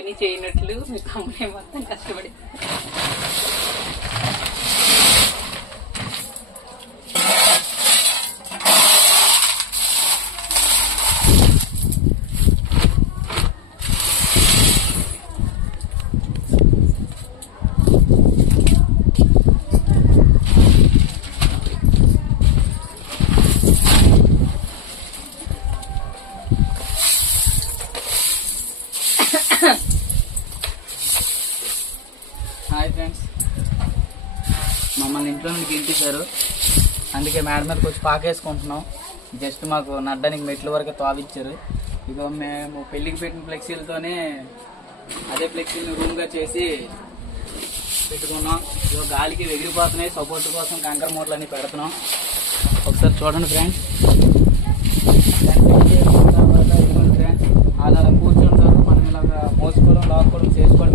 పని చేయనట్లు మీ తమ్ముడే మొత్తం కష్టపడి హాయ్ ఫ్రెండ్స్, మమ్మల్ని ఇంట్లో నుండి గింటేశారు. అందుకే మేడ మీదకి వచ్చి పాకేసుకుంటున్నాం. జస్ట్ మాకు నడ్డానికి మెట్ల వరకు తోవిచ్చారు. ఇక మేము పెళ్లికి పెట్టిన ఫ్లెక్సీలతోనే అదే ఫ్లెక్సీని రూమ్గా చేసి పెట్టుకున్నాం. ఇక గాలికి ఎగిరిపోతున్నాయి. సపోర్ట్ కోసం కంకర మూటలు అన్ని పెడుతున్నాం. ఒకసారి చూడండి ఫ్రెండ్స్. ఫ్రెండ్స్ అలా కూర్చుంటారు, మనం ఇలాగ మోసుకోవడం లాక్కోవడం చేసుకోవడం